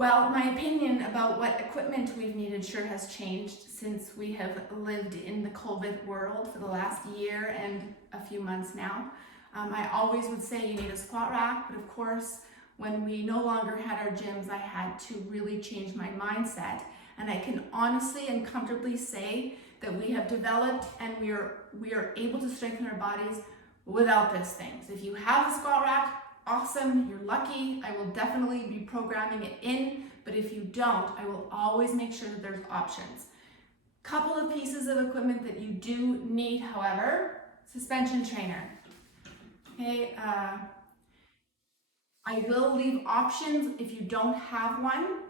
Well, my opinion about what equipment we've needed sure has changed since we have lived in the COVID world for the last year and a few months now. I always would say you need a squat rack, but of course, when we no longer had our gyms, I had to really change my mindset. And I can honestly and comfortably say that we have developed and we are able to strengthen our bodies without these things. If you have a squat rack, awesome, you're lucky. I will definitely be programming it in, but if you don't, I will always make sure that there's options. Couple of pieces of equipment that you do need, however, suspension trainer. Okay, I will leave options if you don't have one,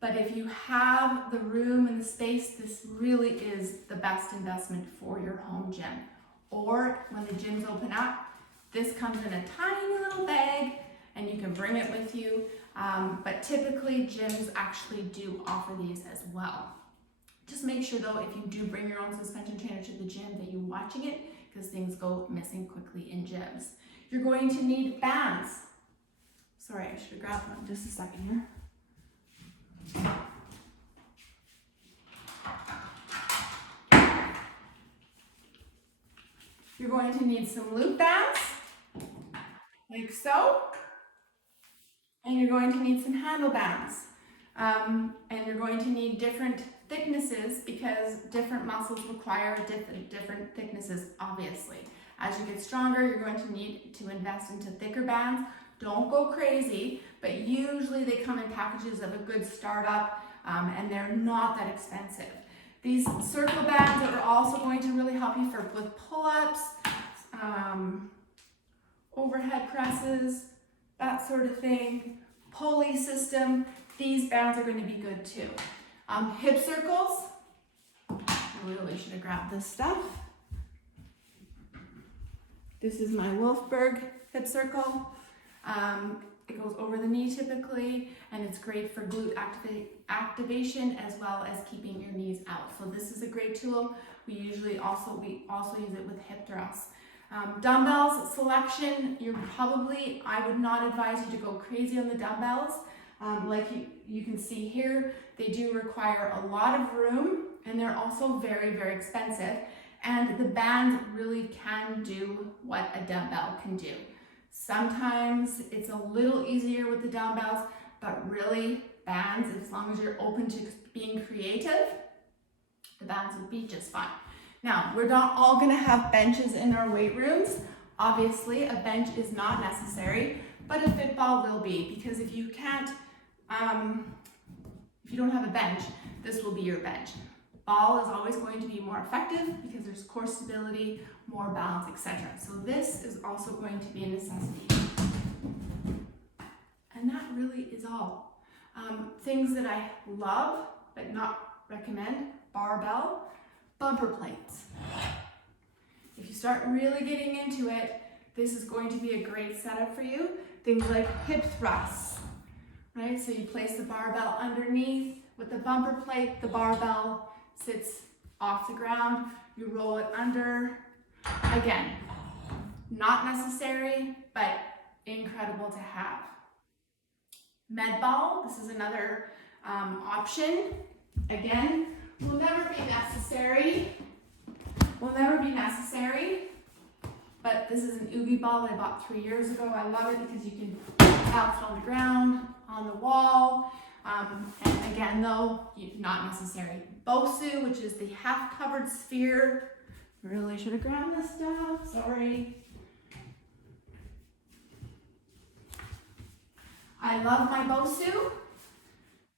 but if you have the room and the space, this really is the best investment for your home gym. Or when the gyms open up, this comes in a tiny little bag and you can bring it with you, but typically gyms actually do offer these as well. Just make sure though, if you do bring your own suspension trainer to the gym, that you're watching it because things go missing quickly in gyms. You're going to need bands. Sorry, I should have grabbed one. Just a second here. You're going to need some loop bands, like so. And you're going to need some handle bands. And you're going to need different thicknesses because different muscles require different thicknesses, obviously. As you get stronger, you're going to need to invest into thicker bands. Don't go crazy, but usually they come in packages of a good startup and they're not that expensive. These circle bands are also going to really help you with pull-ups, overhead presses, that sort of thing, pulley system. These bands are going to be good too. Hip circles, I really should have grabbed this stuff. This is my Wolfberg Hip Circle. It goes over the knee typically, and it's great for glute activation as well as keeping your knees out. So this is a great tool. We also use it with hip thrusts. Dumbbells selection, I would not advise you to go crazy on the dumbbells. Like you can see here, they do require a lot of room and they're also very, very expensive. And the bands really can do what a dumbbell can do. Sometimes it's a little easier with the dumbbells, but really bands, as long as you're open to being creative, the bands would be just fine. Now, we're not all gonna have benches in our weight rooms. Obviously, a bench is not necessary, but a fit ball will be, because if you don't have a bench, this will be your bench. Ball is always going to be more effective because there's core stability, more balance, etc. So this is also going to be a necessity. And that really is all. Things that I love but not recommend: barbell, bumper plates. If you start really getting into it, this is going to be a great setup for you. Things like hip thrusts, right? So you place the barbell underneath with the bumper plate, the barbell sits off the ground, you roll it under. Again, not necessary, but incredible to have. Med ball, this is another option. Again, will never be necessary, but this is an Oogie ball that I bought 3 years ago. I love it because you can bounce it on the ground, on the wall. And again, though, not necessary. Bosu, which is the half-covered sphere. Really should have grabbed this stuff, sorry. I love my Bosu,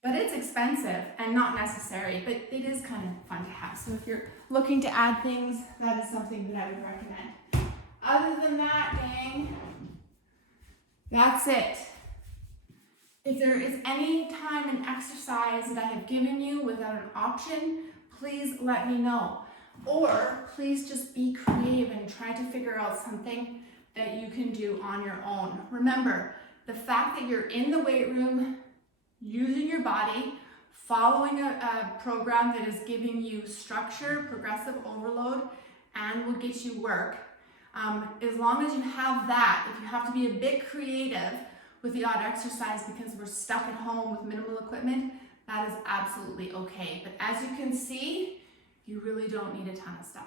but it's expensive and not necessary, but it is kind of fun to have. So if you're looking to add things, that is something that I would recommend. Other than that, gang, that's it. If there is any time and exercise that I have given you without an option, please let me know. Or please just be creative and try to figure out something that you can do on your own. Remember, the fact that you're in the weight room, using your body, following a program that is giving you structure, progressive overload, and will get you work. As long as you have that, if you have to be a bit creative, with the odd exercise because we're stuck at home with minimal equipment, that is absolutely okay. But as you can see, you really don't need a ton of stuff.